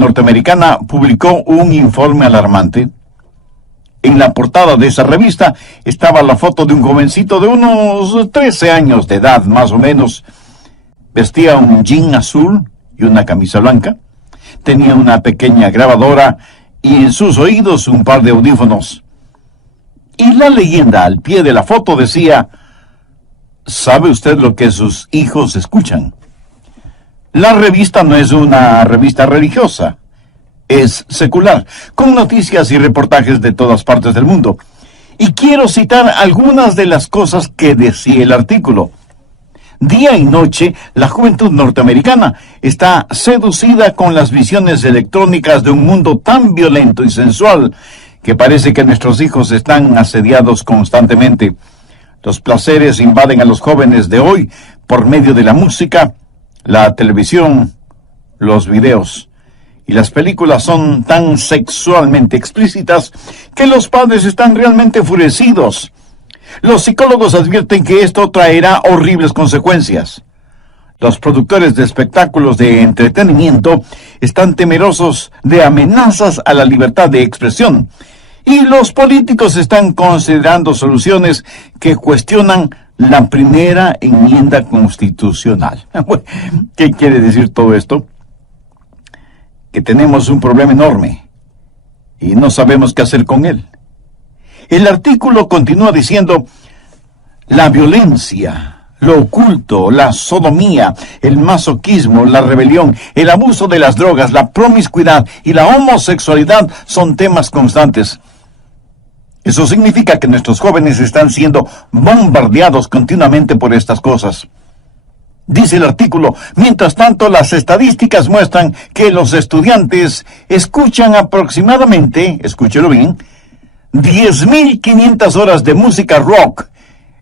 norteamericana publicó un informe alarmante. En la portada de esa revista estaba la foto de un jovencito de unos 13 años de edad, más o menos. Vestía un jean azul y una camisa blanca. Tenía una pequeña grabadora y en sus oídos un par de audífonos. Y la leyenda al pie de la foto decía: ¿sabe usted lo que sus hijos escuchan? La revista no es una revista religiosa, es secular, con noticias y reportajes de todas partes del mundo. Y quiero citar algunas de las cosas que decía el artículo. Día y noche, la juventud norteamericana está seducida con las visiones electrónicas de un mundo tan violento y sensual que parece que nuestros hijos están asediados constantemente. Los placeres invaden a los jóvenes de hoy por medio de la música, la televisión, los videos. Y las películas son tan sexualmente explícitas que los padres están realmente enfurecidos. Los psicólogos advierten que esto traerá horribles consecuencias. Los productores de espectáculos de entretenimiento están temerosos de amenazas a la libertad de expresión. Y los políticos están considerando soluciones que cuestionan la primera enmienda constitucional. ¿Qué quiere decir todo esto? Que tenemos un problema enorme y no sabemos qué hacer con él. El artículo continúa diciendo: la violencia, lo oculto, la sodomía, el masoquismo, la rebelión, el abuso de las drogas, la promiscuidad y la homosexualidad son temas constantes. Eso significa que nuestros jóvenes están siendo bombardeados continuamente por estas cosas. Dice el artículo: mientras tanto, las estadísticas muestran que los estudiantes escuchan aproximadamente, escúchelo bien, 10.500 horas de música rock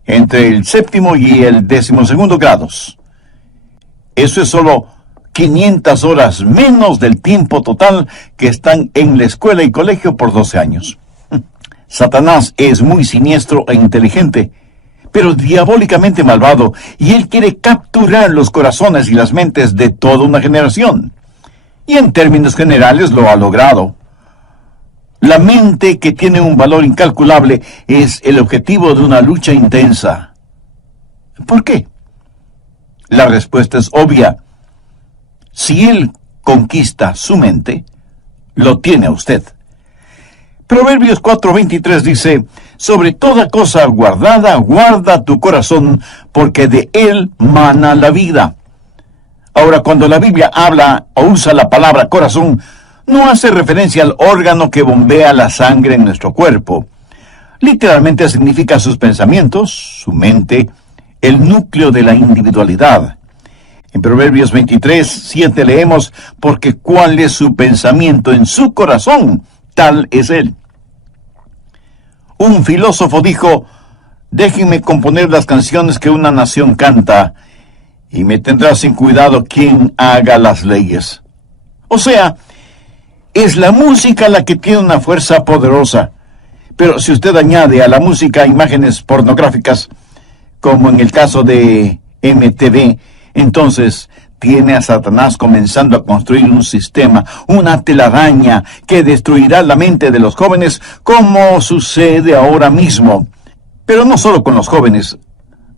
entre el 7º y el 12º grados. Eso es solo 500 horas menos del tiempo total que están en la escuela y colegio por 12 años. Satanás es muy siniestro e inteligente, pero diabólicamente malvado, y él quiere capturar los corazones y las mentes de toda una generación. Y en términos generales lo ha logrado. La mente, que tiene un valor incalculable, es el objetivo de una lucha intensa. ¿Por qué? La respuesta es obvia. Si él conquista su mente, lo tiene a usted. Proverbios 4:23 dice: sobre toda cosa guardada, guarda tu corazón, porque de él mana la vida. Ahora, cuando la Biblia habla o usa la palabra corazón, no hace referencia al órgano que bombea la sangre en nuestro cuerpo. Literalmente significa sus pensamientos, su mente, el núcleo de la individualidad. En Proverbios 23:7 leemos: porque cuál es su pensamiento en su corazón, tal es él. Un filósofo dijo: déjenme componer las canciones que una nación canta, y me tendrá sin cuidado quien haga las leyes. O sea, es la música la que tiene una fuerza poderosa. Pero si usted añade a la música imágenes pornográficas, como en el caso de MTV, entonces tiene a Satanás comenzando a construir un sistema, una telaraña que destruirá la mente de los jóvenes, como sucede ahora mismo. Pero no solo con los jóvenes,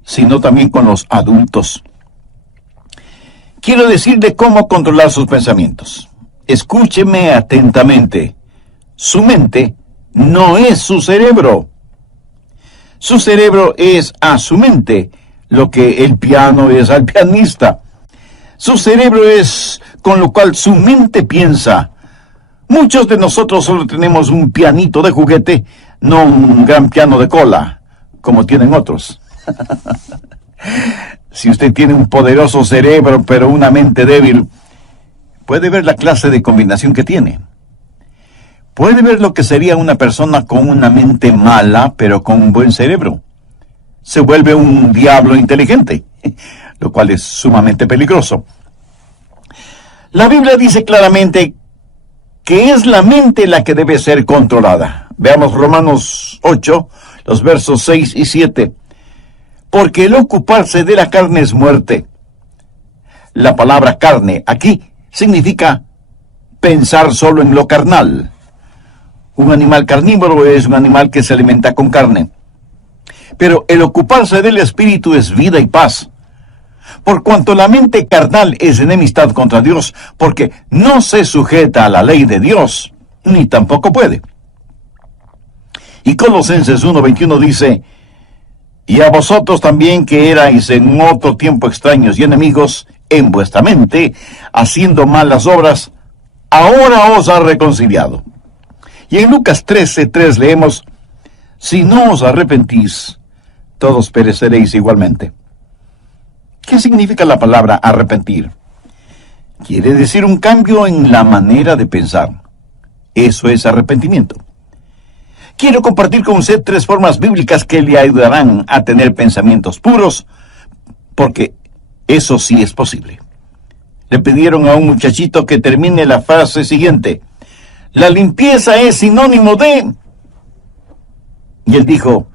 sino también con los adultos. Quiero decirle cómo controlar sus pensamientos. Escúcheme atentamente. Su mente no es su cerebro. Su cerebro es a su mente lo que el piano es al pianista. Su cerebro es con lo cual su mente piensa. Muchos de nosotros solo tenemos un pianito de juguete, no un gran piano de cola, como tienen otros. Si usted tiene un poderoso cerebro, pero una mente débil, puede ver la clase de combinación que tiene. Puede ver lo que sería una persona con una mente mala, pero con un buen cerebro. Se vuelve un diablo inteligente, lo cual es sumamente peligroso. La Biblia dice claramente que es la mente la que debe ser controlada. Veamos Romanos 8, los versos 6 y 7. Porque el ocuparse de la carne es muerte. La palabra carne aquí significa pensar solo en lo carnal. Un animal carnívoro es un animal que se alimenta con carne. Pero el ocuparse del espíritu es vida y paz. Por cuanto la mente carnal es enemistad contra Dios, porque no se sujeta a la ley de Dios, ni tampoco puede. Y Colosenses 1:21 dice: y a vosotros también, que erais en otro tiempo extraños y enemigos en vuestra mente, haciendo malas obras, ahora os ha reconciliado. Y en Lucas 13:3 leemos: si no os arrepentís, todos pereceréis igualmente. ¿Qué significa la palabra arrepentir? Quiere decir un cambio en la manera de pensar. Eso es arrepentimiento. Quiero compartir con usted 3 formas bíblicas que le ayudarán a tener pensamientos puros, porque eso sí es posible. Le pidieron a un muchachito que termine la frase siguiente: la limpieza es sinónimo de... Y él dijo: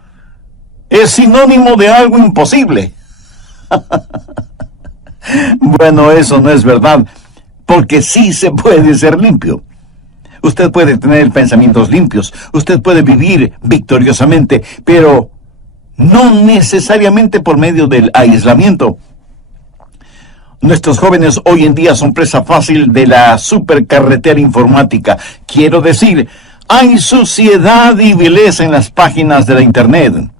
es sinónimo de algo imposible. Bueno, eso no es verdad, porque sí se puede ser limpio. Usted puede tener pensamientos limpios, usted puede vivir victoriosamente, pero no necesariamente por medio del aislamiento. Nuestros jóvenes hoy en día son presa fácil de la supercarretera informática. Quiero decir, hay suciedad y vileza en las páginas de la Internet.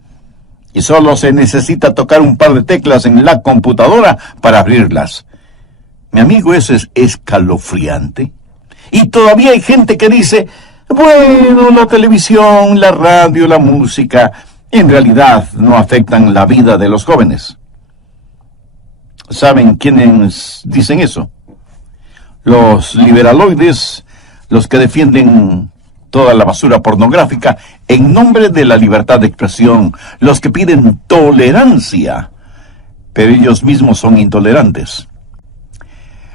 Y solo se necesita tocar un par de teclas en la computadora para abrirlas. Mi amigo, eso es escalofriante. Y todavía hay gente que dice: bueno, la televisión, la radio, la música, en realidad no afectan la vida de los jóvenes. ¿Saben quiénes dicen eso? Los liberaloides, los que defienden toda la basura pornográfica en nombre de la libertad de expresión, los que piden tolerancia, pero ellos mismos son intolerantes.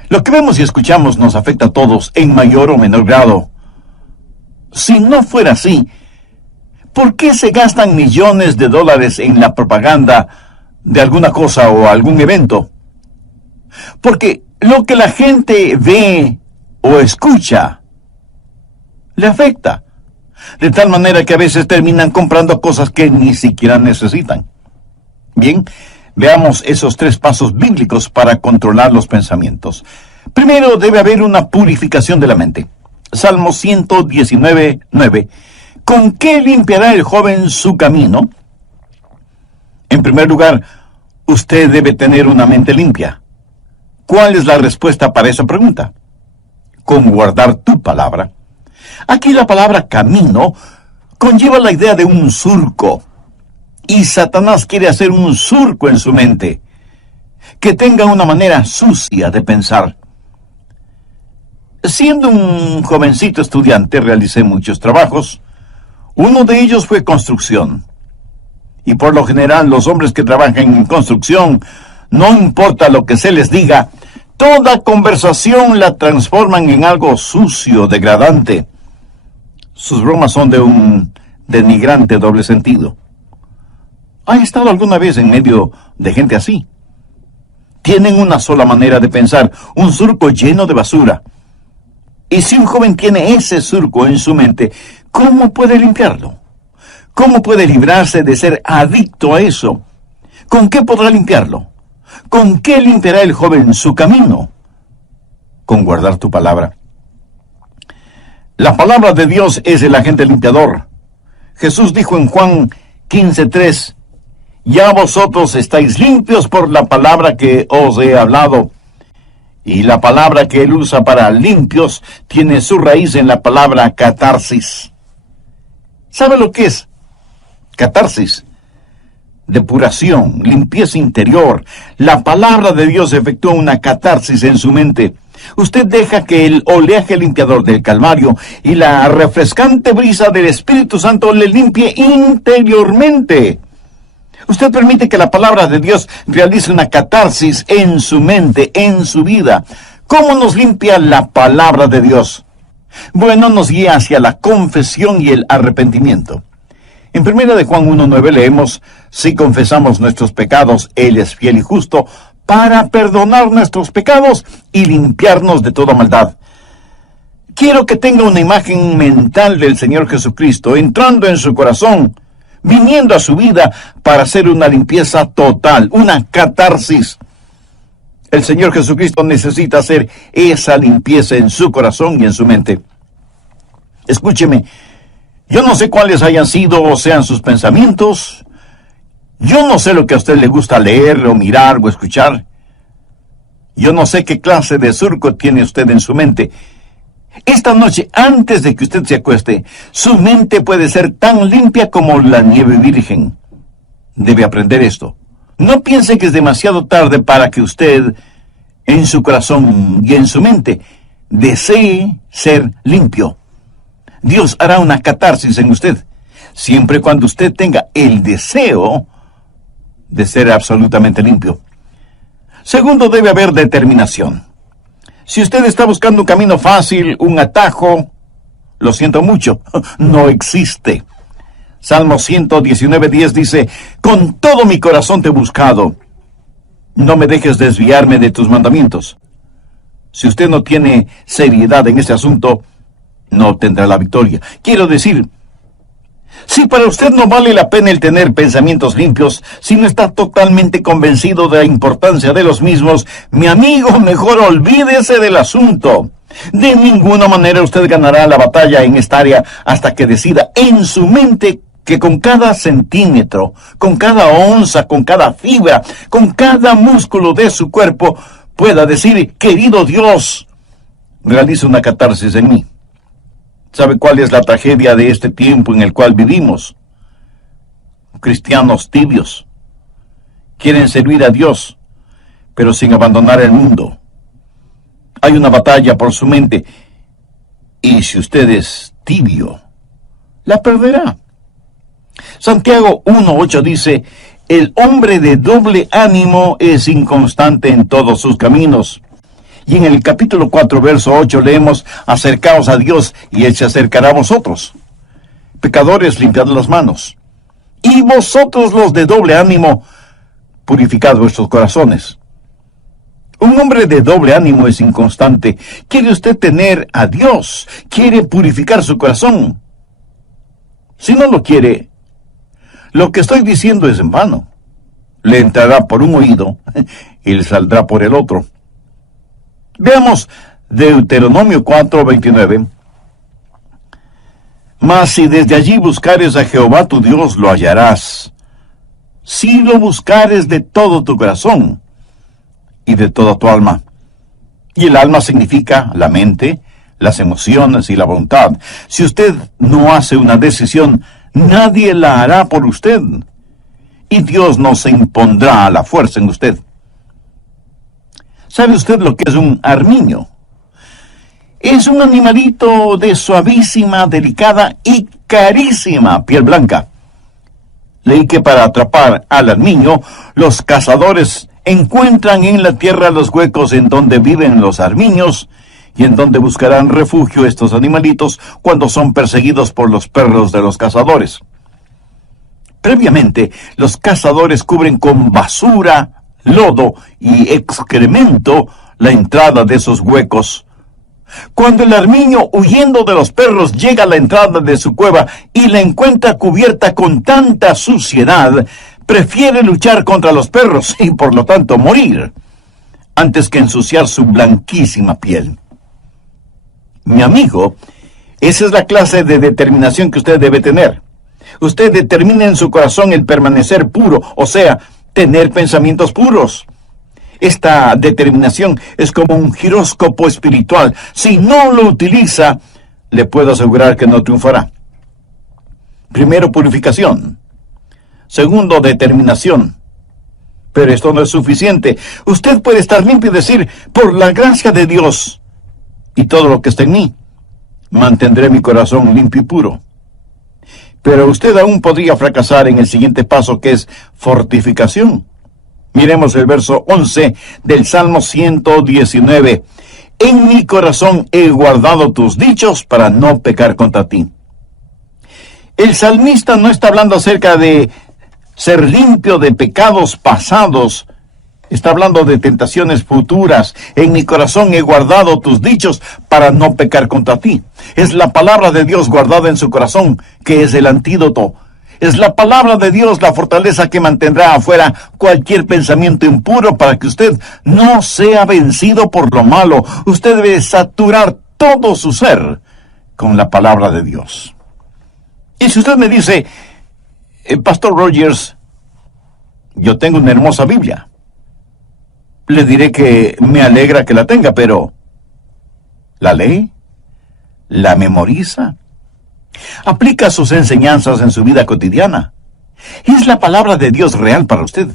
Lo que vemos y escuchamos nos afecta a todos en mayor o menor grado. Si no fuera así, ¿por qué se gastan millones de dólares en la propaganda de alguna cosa o algún evento? Porque lo que la gente ve o escucha le afecta, de tal manera que a veces terminan comprando cosas que ni siquiera necesitan. Bien, veamos esos 3 pasos bíblicos para controlar los pensamientos. Primero, debe haber una purificación de la mente. Salmo 119:9. ¿Con qué limpiará el joven su camino? En primer lugar, usted debe tener una mente limpia. ¿Cuál es la respuesta para esa pregunta? Con guardar tu palabra. Aquí la palabra camino conlleva la idea de un surco. Y Satanás quiere hacer un surco en su mente, que tenga una manera sucia de pensar. Siendo un jovencito estudiante, realicé muchos trabajos. Uno de ellos fue construcción. Y por lo general, los hombres que trabajan en construcción, no importa lo que se les diga, toda conversación la transforman en algo sucio, degradante. Sus bromas son de un denigrante doble sentido. ¿Ha estado alguna vez en medio de gente así? Tienen una sola manera de pensar, un surco lleno de basura. Y si un joven tiene ese surco en su mente, ¿cómo puede limpiarlo? ¿Cómo puede librarse de ser adicto a eso? ¿Con qué podrá limpiarlo? ¿Con qué limpiará el joven su camino? Con guardar tu palabra. La palabra de Dios es el agente limpiador. Jesús dijo en Juan 15:3, ya vosotros estáis limpios por la palabra que os he hablado. Y la palabra que él usa para limpios tiene su raíz en la palabra catarsis. ¿Sabe lo que es? Catarsis. Depuración, limpieza interior. La palabra de Dios efectúa una catarsis en su mente. Usted deja que el oleaje limpiador del Calvario y la refrescante brisa del Espíritu Santo le limpie interiormente. Usted permite que la palabra de Dios realice una catarsis en su mente, en su vida. ¿Cómo nos limpia la palabra de Dios? Bueno, nos guía hacia la confesión y el arrepentimiento. En 1 de Juan 1:9 leemos, si confesamos nuestros pecados, Él es fiel y justo para perdonar nuestros pecados y limpiarnos de toda maldad. Quiero que tenga una imagen mental del Señor Jesucristo entrando en su corazón, viniendo a su vida para hacer una limpieza total, una catarsis. El Señor Jesucristo necesita hacer esa limpieza en su corazón y en su mente. Escúcheme, yo no sé cuáles hayan sido o sean sus pensamientos. Yo no sé lo que a usted le gusta leer o mirar o escuchar. Yo no sé qué clase de surco tiene usted en su mente. Esta noche, antes de que usted se acueste, su mente puede ser tan limpia como la nieve virgen. Debe aprender esto. No piense que es demasiado tarde para que usted, en su corazón y en su mente, desee ser limpio. Dios hará una catarsis en usted, siempre y cuando usted tenga el deseo de ser absolutamente limpio. Segundo, debe haber determinación. Si usted está buscando un camino fácil, un atajo, lo siento mucho, no existe. Salmo 119:10 dice, con todo mi corazón te he buscado. No me dejes desviarme de tus mandamientos. Si usted no tiene seriedad en este asunto, no obtendrá la victoria. Quiero decir, si para usted no vale la pena el tener pensamientos limpios, si no está totalmente convencido de la importancia de los mismos, mi amigo, mejor olvídese del asunto. De ninguna manera usted ganará la batalla en esta área hasta que decida en su mente que con cada centímetro, con cada onza, con cada fibra, con cada músculo de su cuerpo, pueda decir, querido Dios, realiza una catarsis en mí. ¿Sabe cuál es la tragedia de este tiempo en el cual vivimos? Cristianos tibios. Quieren servir a Dios, pero sin abandonar el mundo. Hay una batalla por su mente, y si usted es tibio, la perderá. Santiago 1:8 dice, el hombre de doble ánimo es inconstante en todos sus caminos. Y en el capítulo 4, verso 8 leemos, acercaos a Dios y Él se acercará a vosotros. Pecadores, limpiad las manos. Y vosotros los de doble ánimo, purificad vuestros corazones. Un hombre de doble ánimo es inconstante. ¿Quiere usted tener a Dios? ¿Quiere purificar su corazón? Si no lo quiere, lo que estoy diciendo es en vano. Le entrará por un oído y le saldrá por el otro. Veamos Deuteronomio 4:29. Mas si desde allí buscares a Jehová tu Dios, lo hallarás. Si lo buscares de todo tu corazón y de toda tu alma. Y el alma significa la mente, las emociones y la voluntad. Si usted no hace una decisión, nadie la hará por usted. Y Dios no se impondrá a la fuerza en usted. ¿Sabe usted lo que es un armiño? Es un animalito de suavísima, delicada y carísima piel blanca. Leí que para atrapar al armiño, los cazadores encuentran en la tierra los huecos en donde viven los armiños y en donde buscarán refugio estos animalitos cuando son perseguidos por los perros de los cazadores. Previamente, los cazadores cubren con basura, lodo y excremento la entrada de esos huecos. Cuando el armiño, huyendo de los perros, llega a la entrada de su cueva y la encuentra cubierta con tanta suciedad, prefiere luchar contra los perros y por lo tanto morir, antes que ensuciar su blanquísima piel. Mi amigo, esa es la clase de determinación que usted debe tener. Usted determina en su corazón el permanecer puro, o sea, tener pensamientos puros. Esta determinación es como un giróscopo espiritual. Si no lo utiliza, le puedo asegurar que no triunfará. Primero, purificación. Segundo, determinación. Pero esto no es suficiente. Usted puede estar limpio y decir, por la gracia de Dios y todo lo que está en mí, mantendré mi corazón limpio y puro. Pero usted aún podría fracasar en el siguiente paso, que es fortificación. Miremos el verso 11 del Salmo 119. En mi corazón he guardado tus dichos para no pecar contra ti. El salmista no está hablando acerca de ser limpio de pecados pasados, Está hablando de tentaciones futuras. En mi corazón he guardado tus dichos para no pecar contra ti. Es la palabra de Dios guardada en su corazón que es el antídoto. Es la palabra de Dios la fortaleza que mantendrá afuera cualquier pensamiento impuro para que usted no sea vencido por lo malo. Usted debe saturar todo su ser con la palabra de Dios. Y si usted me dice, Pastor Rogers, yo tengo una hermosa Biblia, le diré que me alegra que la tenga, pero ¿la lee? ¿La memoriza? ¿Aplica sus enseñanzas en su vida cotidiana? ¿Es la palabra de Dios real para usted?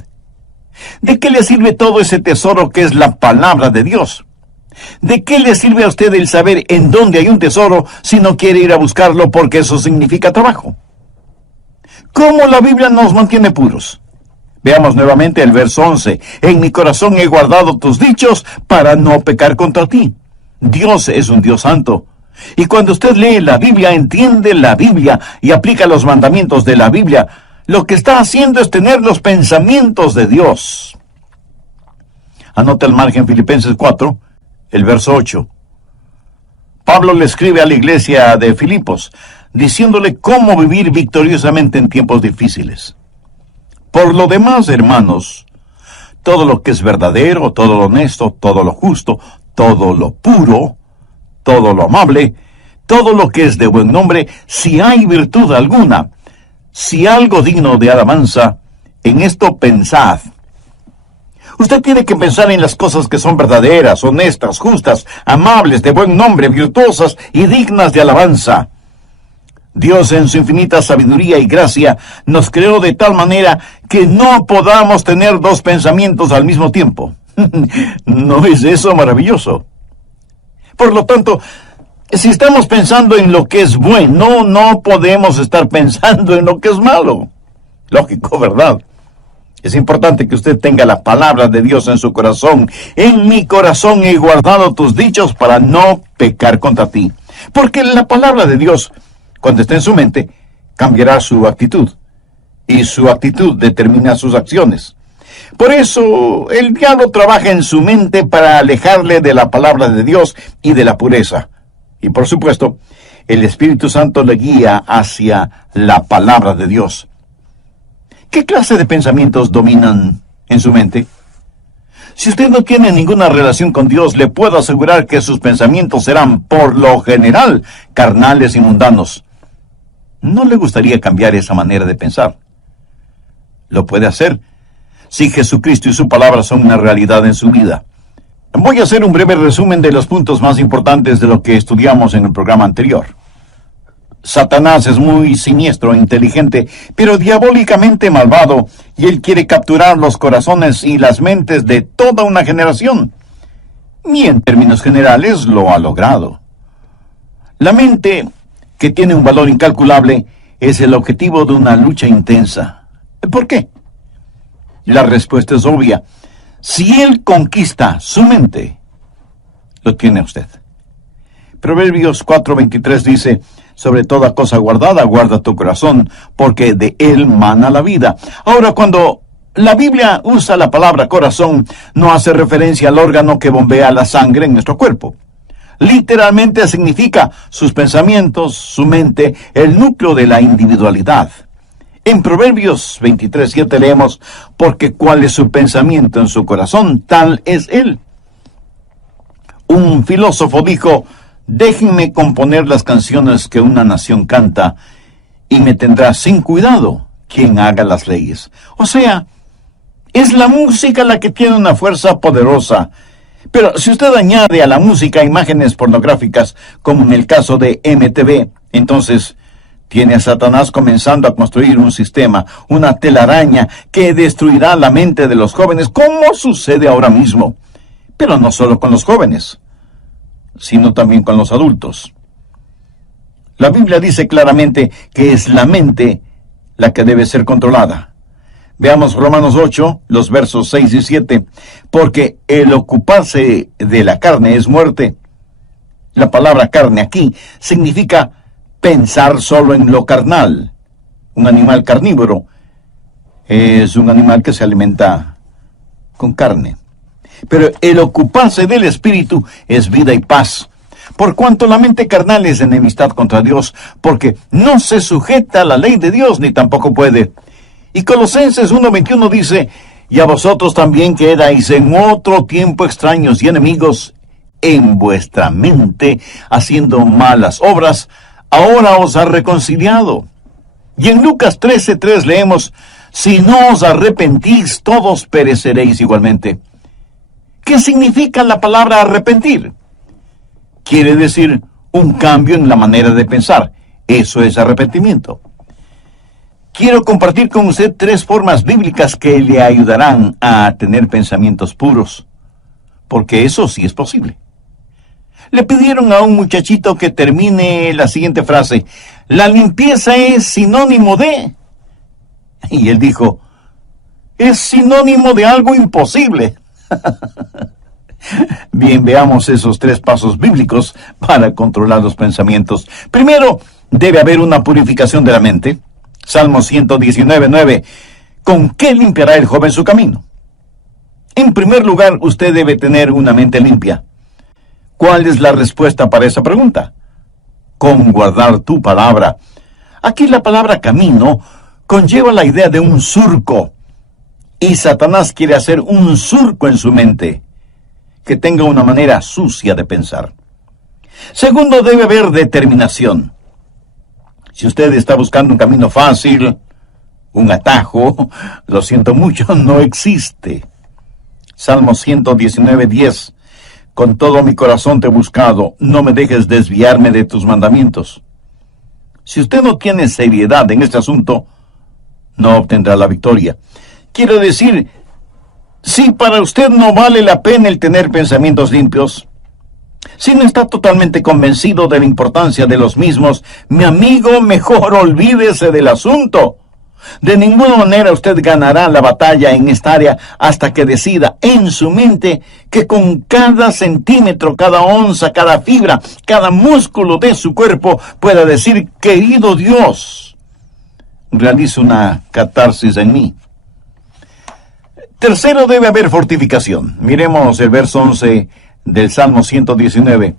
¿De qué le sirve todo ese tesoro que es la palabra de Dios? ¿De qué le sirve a usted el saber en dónde hay un tesoro si no quiere ir a buscarlo porque eso significa trabajo? ¿Cómo la Biblia nos mantiene puros? Veamos nuevamente el verso 11. En mi corazón he guardado tus dichos para no pecar contra ti. Dios es un Dios santo. Y cuando usted lee la Biblia, entiende la Biblia y aplica los mandamientos de la Biblia, lo que está haciendo es tener los pensamientos de Dios. Anota al margen Filipenses 4, el verso 8. Pablo le escribe a la iglesia de Filipos, diciéndole cómo vivir victoriosamente en tiempos difíciles. Por lo demás, hermanos, todo lo que es verdadero, todo lo honesto, todo lo justo, todo lo puro, todo lo amable, todo lo que es de buen nombre, si hay virtud alguna, si algo digno de alabanza, en esto pensad. Usted tiene que pensar en las cosas que son verdaderas, honestas, justas, amables, de buen nombre, virtuosas y dignas de alabanza. Dios en su infinita sabiduría y gracia nos creó de tal manera que no podamos tener dos pensamientos al mismo tiempo. ¿No es eso maravilloso? Por lo tanto, si estamos pensando en lo que es bueno, no podemos estar pensando en lo que es malo. Lógico, ¿verdad? Es importante que usted tenga la palabra de Dios en su corazón. En mi corazón he guardado tus dichos para no pecar contra ti. Porque la palabra de Dios, cuando esté en su mente, cambiará su actitud. Y su actitud determina sus acciones. Por eso, el diablo trabaja en su mente para alejarle de la palabra de Dios y de la pureza. Y por supuesto, el Espíritu Santo le guía hacia la palabra de Dios. ¿Qué clase de pensamientos dominan en su mente? Si usted no tiene ninguna relación con Dios, le puedo asegurar que sus pensamientos serán, por lo general, carnales y mundanos. ¿No le gustaría cambiar esa manera de pensar? Lo puede hacer si Jesucristo y su palabra son una realidad en su vida. Voy a hacer un breve resumen de los puntos más importantes de lo que estudiamos en el programa anterior. Satanás es muy siniestro e inteligente, pero diabólicamente malvado, y él quiere capturar los corazones y las mentes de toda una generación. Y en términos generales lo ha logrado. La mente, que tiene un valor incalculable, es el objetivo de una lucha intensa. ¿Por qué? La respuesta es obvia. Si él conquista su mente, lo tiene usted. Proverbios 4:23 dice, sobre toda cosa guardada, guarda tu corazón, porque de él mana la vida. Ahora, cuando la Biblia usa la palabra corazón, no hace referencia al órgano que bombea la sangre en nuestro cuerpo. Literalmente significa sus pensamientos, su mente, el núcleo de la individualidad. En Proverbios 23:7 leemos, porque cuál es su pensamiento en su corazón, tal es él. Un filósofo dijo, déjenme componer las canciones que una nación canta, y me tendrá sin cuidado quien haga las leyes. O sea, es la música la que tiene una fuerza poderosa. Pero si usted añade a la música imágenes pornográficas, como en el caso de MTV, entonces tiene a Satanás comenzando a construir un sistema, una telaraña que destruirá la mente de los jóvenes, como sucede ahora mismo. Pero no solo con los jóvenes, sino también con los adultos. La Biblia dice claramente que es la mente la que debe ser controlada. Veamos Romanos 8, los versos 6 y 7. Porque el ocuparse de la carne es muerte. La palabra carne aquí significa pensar solo en lo carnal. Un animal carnívoro es un animal que se alimenta con carne. Pero el ocuparse del Espíritu es vida y paz. Por cuanto la mente carnal es enemistad contra Dios, porque no se sujeta a la ley de Dios, ni tampoco puede. Y Colosenses 1:21 dice, y a vosotros también que erais en otro tiempo extraños y enemigos en vuestra mente, haciendo malas obras, ahora os ha reconciliado. Y en Lucas 13:3 leemos, si no os arrepentís, todos pereceréis igualmente. ¿Qué significa la palabra arrepentir? Quiere decir un cambio en la manera de pensar. Eso es arrepentimiento. Quiero compartir con usted 3 formas bíblicas que le ayudarán a tener pensamientos puros, porque eso sí es posible. Le pidieron a un muchachito que termine la siguiente frase, la limpieza es sinónimo de... Y él dijo, es sinónimo de algo imposible. Bien, veamos esos 3 pasos bíblicos para controlar los pensamientos. Primero, debe haber una purificación de la mente. Salmo 119:9. ¿Con qué limpiará el joven su camino? En primer lugar, usted debe tener una mente limpia. ¿Cuál es la respuesta para esa pregunta? Con guardar tu palabra. Aquí la palabra camino conlleva la idea de un surco. Y Satanás quiere hacer un surco en su mente, que tenga una manera sucia de pensar. Segundo, debe haber determinación. Si usted está buscando un camino fácil, un atajo, lo siento mucho, no existe. Salmo 119:10. Con todo mi corazón te he buscado, no me dejes desviarme de tus mandamientos. Si usted no tiene seriedad en este asunto, no obtendrá la victoria. Quiero decir, si para usted no vale la pena el tener pensamientos limpios, si no está totalmente convencido de la importancia de los mismos, mi amigo, mejor olvídese del asunto. De ninguna manera usted ganará la batalla en esta área hasta que decida en su mente que con cada centímetro, cada onza, cada fibra, cada músculo de su cuerpo pueda decir, querido Dios, realiza una catarsis en mí. Tercero, debe haber fortificación. Miremos el verso 11 del Salmo 119.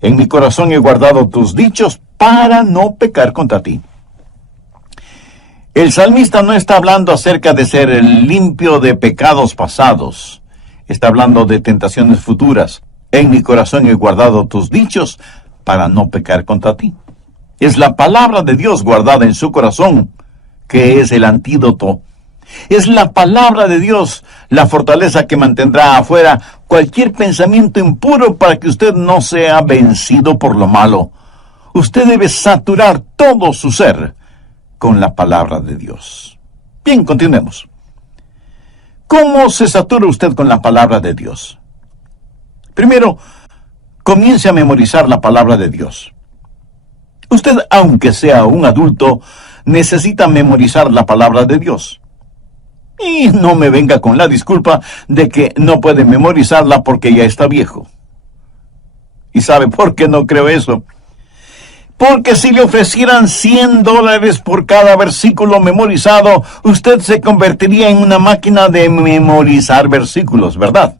En mi corazón he guardado tus dichos para no pecar contra ti. El salmista no está hablando acerca de ser limpio de pecados pasados. Está hablando de tentaciones futuras. En mi corazón he guardado tus dichos para no pecar contra ti. Es la palabra de Dios guardada en su corazón que es el antídoto. Es la palabra de Dios la fortaleza que mantendrá afuera cualquier pensamiento impuro para que usted no sea vencido por lo malo. Usted debe saturar todo su ser con la palabra de Dios. Bien, continuemos. ¿Cómo se satura usted con la palabra de Dios? Primero, comience a memorizar la palabra de Dios. Usted, aunque sea un adulto, necesita memorizar la palabra de Dios. Y no me venga con la disculpa de que no puede memorizarla porque ya está viejo. ¿Y sabe por qué no creo eso? Porque si le ofrecieran $100 por cada versículo memorizado, usted se convertiría en una máquina de memorizar versículos, ¿verdad?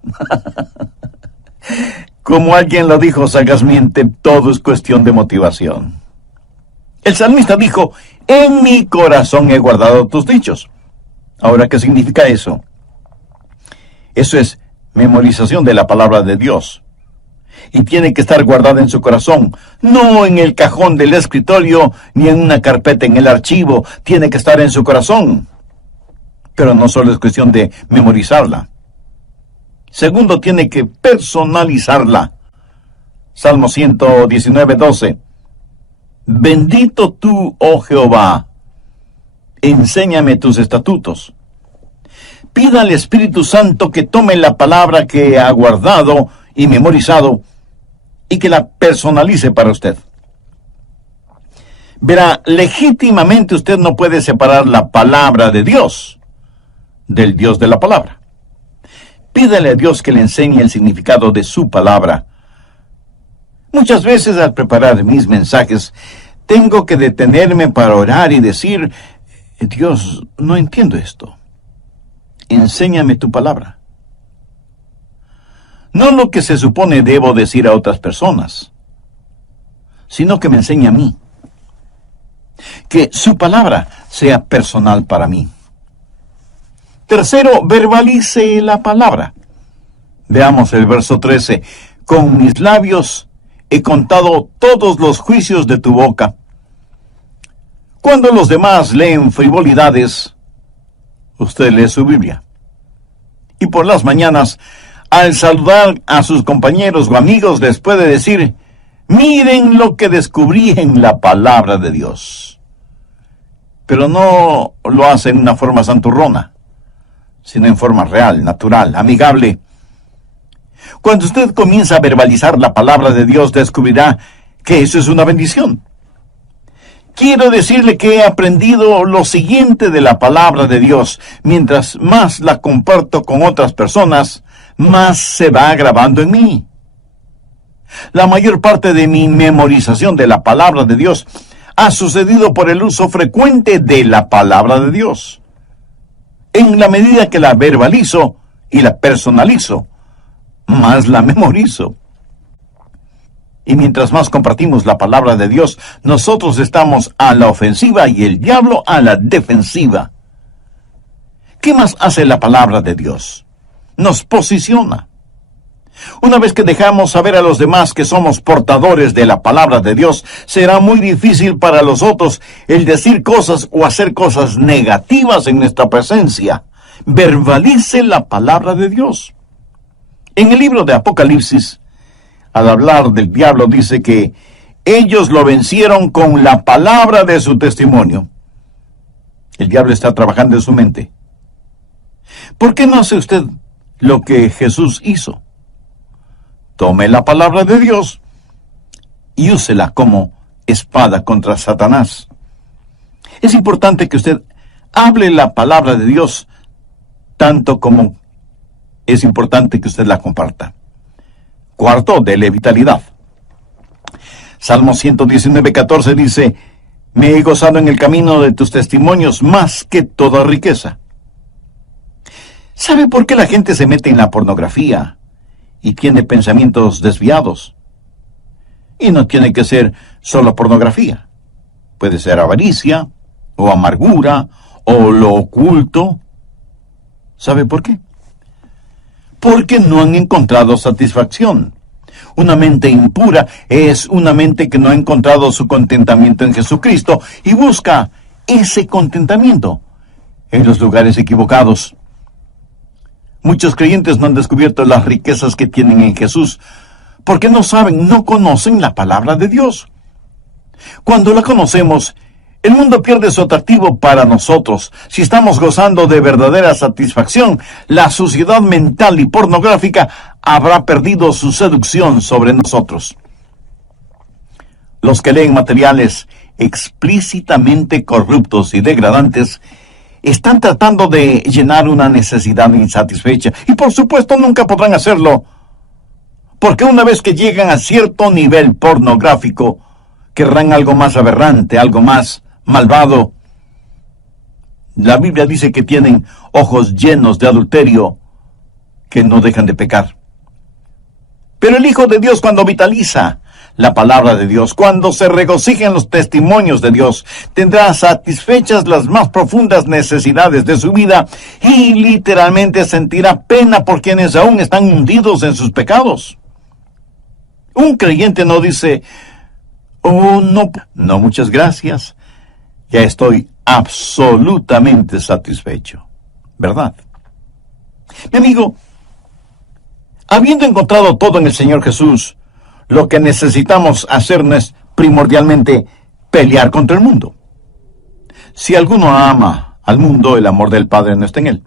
Como alguien lo dijo sagazmente, todo es cuestión de motivación. El salmista dijo, en mi corazón he guardado tus dichos. Ahora, ¿qué significa eso? Eso es memorización de la palabra de Dios. Y tiene que estar guardada en su corazón, no en el cajón del escritorio, ni en una carpeta en el archivo. Tiene que estar en su corazón. Pero no solo es cuestión de memorizarla. Segundo, tiene que personalizarla. Salmo 119:12. Bendito tú, oh Jehová, enséñame tus estatutos. Pida al Espíritu Santo que tome la palabra que ha guardado y memorizado y que la personalice para usted. Verá, legítimamente usted no puede separar la palabra de Dios del Dios de la palabra. Pídale a Dios que le enseñe el significado de su palabra. Muchas veces al preparar mis mensajes, tengo que detenerme para orar y decir, Dios, no entiendo esto. Enséñame tu palabra. no lo que se supone debo decir a otras personas, sino que me enseña a mí. Que su palabra sea personal para mí. Tercero, verbalice la palabra. Veamos el verso 13. Con mis labios he contado todos los juicios de tu boca. Cuando los demás leen frivolidades, usted lee su Biblia. Y por las mañanas, al saludar a sus compañeros o amigos, les puede decir: miren lo que descubrí en la palabra de Dios. Pero no lo hace en una forma santurrona, sino en forma real, natural, amigable. Cuando usted comienza a verbalizar la palabra de Dios, descubrirá que eso es una bendición. Quiero decirle que he aprendido lo siguiente de la palabra de Dios. Mientras más la comparto con otras personas, más se va grabando en mí. La mayor parte de mi memorización de la palabra de Dios ha sucedido por el uso frecuente de la palabra de Dios. En la medida que la verbalizo y la personalizo, más la memorizo. Y mientras más compartimos la palabra de Dios, nosotros estamos a la ofensiva y el diablo a la defensiva. ¿Qué más hace la palabra de Dios? Nos posiciona. Una vez que dejamos saber a los demás que somos portadores de la palabra de Dios, será muy difícil para los otros el decir cosas o hacer cosas negativas en nuestra presencia. Verbalice la palabra de Dios. En el libro de Apocalipsis, al hablar del diablo, dice que ellos lo vencieron con la palabra de su testimonio. El diablo está trabajando en su mente. ¿Por qué no hace usted lo que Jesús hizo? Tome la palabra de Dios y úsela como espada contra Satanás. Es importante que usted hable la palabra de Dios tanto como es importante que usted la comparta. Cuarto, dele vitalidad. Salmo 119:14 dice: me he gozado en el camino de tus testimonios más que toda riqueza. ¿Sabe por qué la gente se mete en la pornografía y tiene pensamientos desviados? Y no tiene que ser solo pornografía. Puede ser avaricia, o amargura, o lo oculto. ¿Sabe por qué? Porque no han encontrado satisfacción. Una mente impura es una mente que no ha encontrado su contentamiento en Jesucristo y busca ese contentamiento en los lugares equivocados. Muchos creyentes no han descubierto las riquezas que tienen en Jesús porque no saben, no conocen la palabra de Dios. Cuando la conocemos, el mundo pierde su atractivo para nosotros. Si estamos gozando de verdadera satisfacción, la suciedad mental y pornográfica habrá perdido su seducción sobre nosotros. Los que leen materiales explícitamente corruptos y degradantes están tratando de llenar una necesidad insatisfecha. Y por supuesto nunca podrán hacerlo, porque una vez que llegan a cierto nivel pornográfico, querrán algo más aberrante, algo más malvado. La Biblia dice que tienen ojos llenos de adulterio que no dejan de pecar. Pero el Hijo de Dios, cuando vitaliza la palabra de Dios, cuando se regocija en los testimonios de Dios, tendrá satisfechas las más profundas necesidades de su vida y literalmente sentirá pena por quienes aún están hundidos en sus pecados. Un creyente no dice: oh, no, muchas gracias, ya estoy absolutamente satisfecho, ¿verdad? Mi amigo, habiendo encontrado todo en el Señor Jesús, lo que necesitamos hacer no es primordialmente pelear contra el mundo. Si alguno ama al mundo, el amor del Padre no está en él.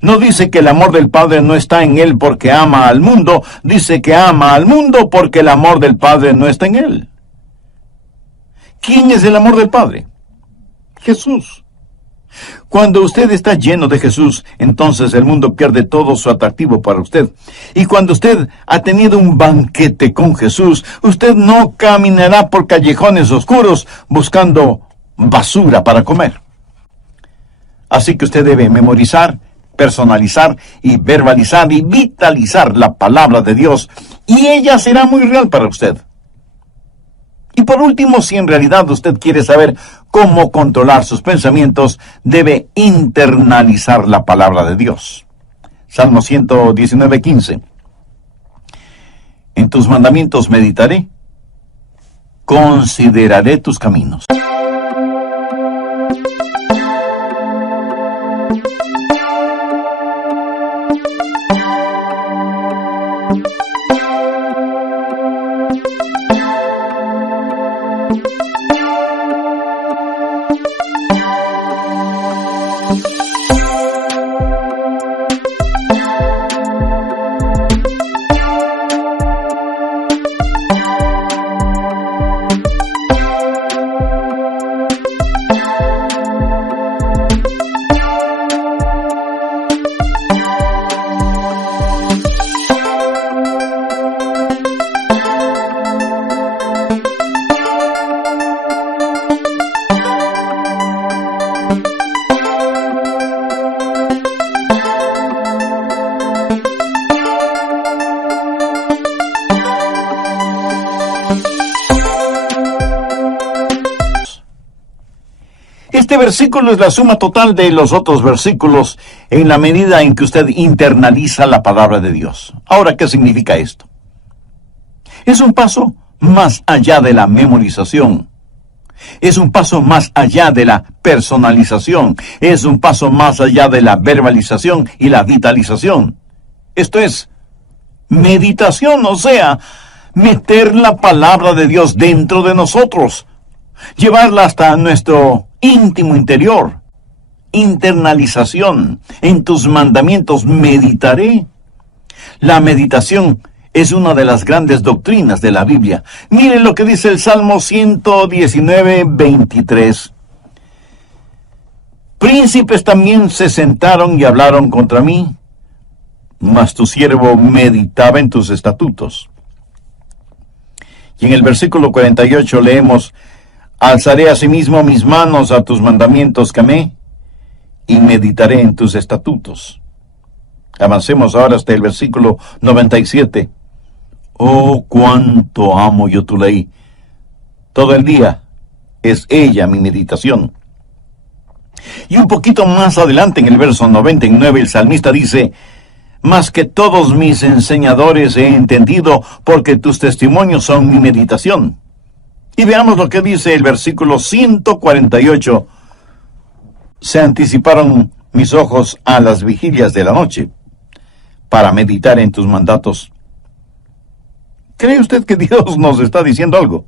No dice que el amor del Padre no está en él porque ama al mundo, dice que ama al mundo porque el amor del Padre no está en él. ¿Quién es el amor del Padre? Jesús. Cuando usted está lleno de Jesús, entonces el mundo pierde todo su atractivo para usted. Y cuando usted ha tenido un banquete con Jesús, usted no caminará por callejones oscuros buscando basura para comer. Así que usted debe memorizar, personalizar y verbalizar y vitalizar la palabra de Dios, y ella será muy real para usted. Y por último, si en realidad usted quiere saber cómo controlar sus pensamientos, debe internalizar la palabra de Dios. Salmo 119:15. En tus mandamientos meditaré, consideraré tus caminos. Este versículo es la suma total de los otros versículos en la medida en que usted internaliza la palabra de Dios. Ahora, ¿qué significa esto? Es un paso más allá de la memorización. Es un paso más allá de la personalización. Es un paso más allá de la verbalización y la vitalización. Esto es meditación, o sea, meter la palabra de Dios dentro de nosotros, llevarla hasta nuestro íntimo interior. Internalización. En tus mandamientos meditaré. La meditación es una de las grandes doctrinas de la Biblia. Miren lo que dice el Salmo 119:23. Príncipes también se sentaron y hablaron contra mí, mas tu siervo meditaba en tus estatutos. Y en el versículo 48 leemos: alzaré asimismo mis manos a tus mandamientos que amé, y meditaré en tus estatutos. Avancemos ahora hasta el versículo 97. Oh, cuánto amo yo tu ley. Todo el día es ella mi meditación. Y un poquito más adelante, en el verso 99, el salmista dice: más que todos mis enseñadores he entendido, porque tus testimonios son mi meditación. Y veamos lo que dice el versículo 148. Se anticiparon mis ojos a las vigilias de la noche, para meditar en tus mandatos. ¿Cree usted que Dios nos está diciendo algo?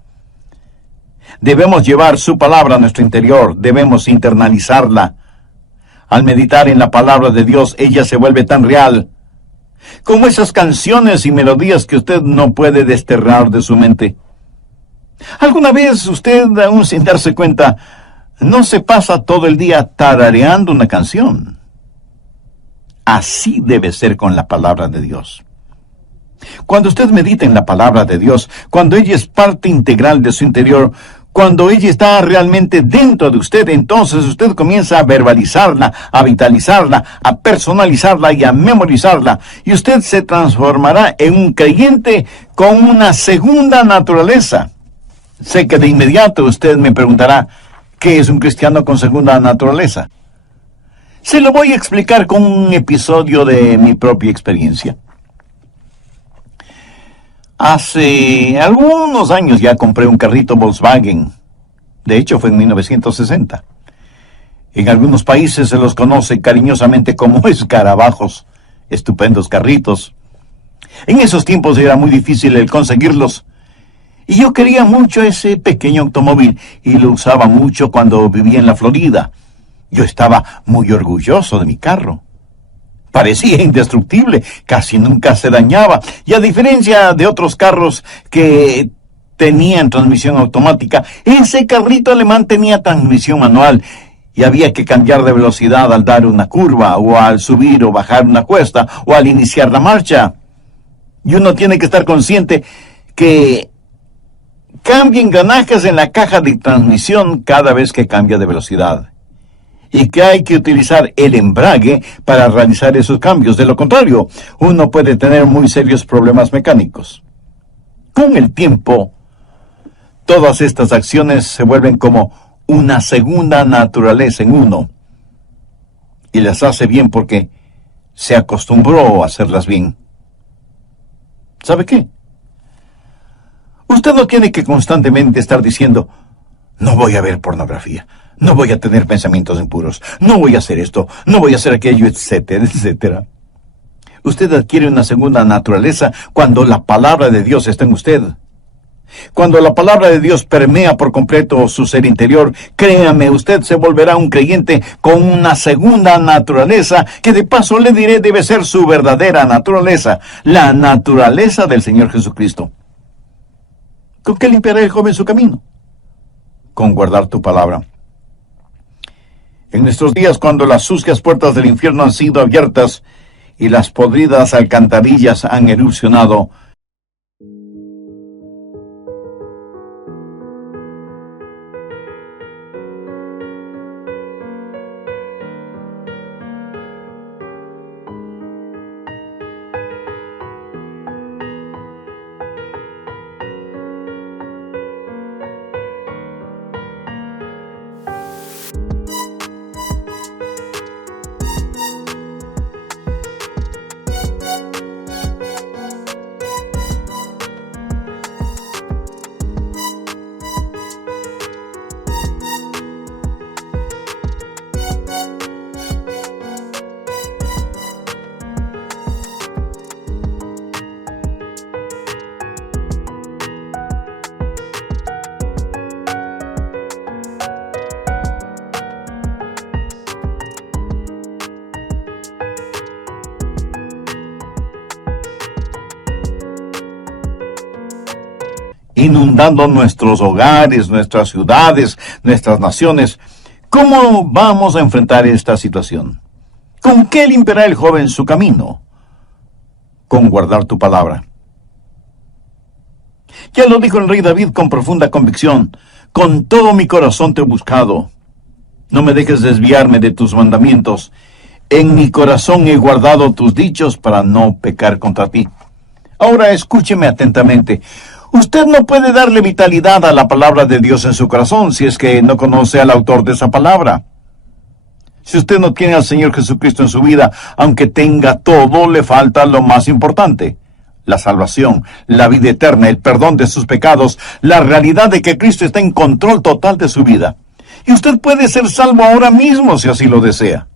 Debemos llevar su palabra a nuestro interior, debemos internalizarla. Al meditar en la palabra de Dios, ella se vuelve tan real, como esas canciones y melodías que usted no puede desterrar de su mente. ¿Alguna vez usted, aún sin darse cuenta, no se pasa todo el día tarareando una canción? Así debe ser con la palabra de Dios. Cuando usted medita en la palabra de Dios, cuando ella es parte integral de su interior, cuando ella está realmente dentro de usted, entonces usted comienza a verbalizarla, a vitalizarla, a personalizarla y a memorizarla. Y usted se transformará en un creyente con una segunda naturaleza. Sé que de inmediato usted me preguntará, ¿qué es un cristiano con segunda naturaleza? Se lo voy a explicar con un episodio de mi propia experiencia. Hace algunos años ya compré un carrito Volkswagen. De hecho, fue en 1960. En algunos países se los conoce cariñosamente como escarabajos. Estupendos carritos. En esos tiempos era muy difícil el conseguirlos. Y yo quería mucho ese pequeño automóvil y lo usaba mucho cuando vivía en la Florida. Yo estaba muy orgulloso de mi carro. Parecía indestructible, casi nunca se dañaba. Y a diferencia de otros carros que tenían transmisión automática, ese carrito alemán tenía transmisión manual. Y había que cambiar de velocidad al dar una curva, o al subir o bajar una cuesta, o al iniciar la marcha. Y uno tiene que estar consciente que cambia engranajes en la caja de transmisión cada vez que cambia de velocidad. y que hay que utilizar el embrague para realizar esos cambios. De lo contrario, uno puede tener muy serios problemas mecánicos. Con el tiempo, todas estas acciones se vuelven como una segunda naturaleza en uno, y las hace bien porque se acostumbró a hacerlas bien. ¿Sabe qué? Usted no tiene que constantemente estar diciendo: no voy a ver pornografía, no voy a tener pensamientos impuros, no voy a hacer esto, no voy a hacer aquello, etcétera, etcétera. Usted adquiere una segunda naturaleza cuando la palabra de Dios está en usted. Cuando la palabra de Dios permea por completo su ser interior, créame, usted se volverá un creyente con una segunda naturaleza, que de paso le diré debe ser su verdadera naturaleza, la naturaleza del Señor Jesucristo. ¿Con qué limpiará el joven su camino? Con guardar tu palabra. En nuestros días, cuando las sucias puertas del infierno han sido abiertas y las podridas alcantarillas han erupcionado, inundando nuestros hogares, nuestras ciudades, nuestras naciones, ¿cómo vamos a enfrentar esta situación? ¿Con qué limpiará el joven su camino? Con guardar tu palabra. Ya lo dijo el rey David con profunda convicción: con todo mi corazón te he buscado. No me dejes desviarme de tus mandamientos. En mi corazón he guardado tus dichos para no pecar contra ti. Ahora escúcheme atentamente. Usted no puede darle vitalidad a la palabra de Dios en su corazón si es que no conoce al autor de esa palabra. Si usted no tiene al Señor Jesucristo en su vida, aunque tenga todo, le falta lo más importante: la salvación, la vida eterna, el perdón de sus pecados, la realidad de que Cristo está en control total de su vida. Y usted puede ser salvo ahora mismo si así lo desea.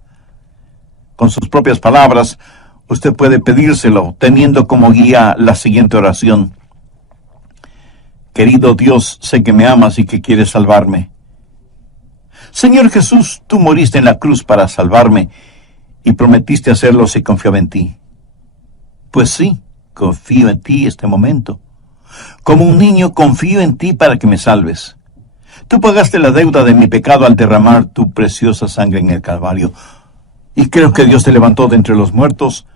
Con sus propias palabras, usted puede pedírselo, teniendo como guía la siguiente oración: Querido Dios, sé que me amas y que quieres salvarme. Señor Jesús, tú moriste en la cruz para salvarme y prometiste hacerlo si confiaba en ti. Pues sí, confío en ti este momento. Como un niño, confío en ti para que me salves. Tú pagaste la deuda de mi pecado al derramar tu preciosa sangre en el Calvario. Y creo que Dios te levantó de entre los muertos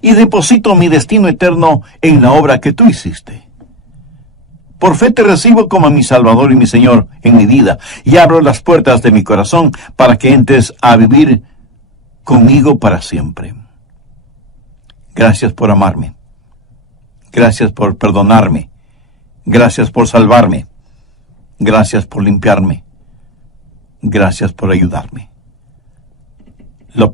y deposito mi destino eterno en la obra que tú hiciste. Por fe te recibo como mi Salvador y mi Señor en mi vida, y abro las puertas de mi corazón para que entres a vivir conmigo para siempre. Gracias por amarme. Gracias por perdonarme. Gracias por salvarme. Gracias por limpiarme. Gracias por ayudarme. Lo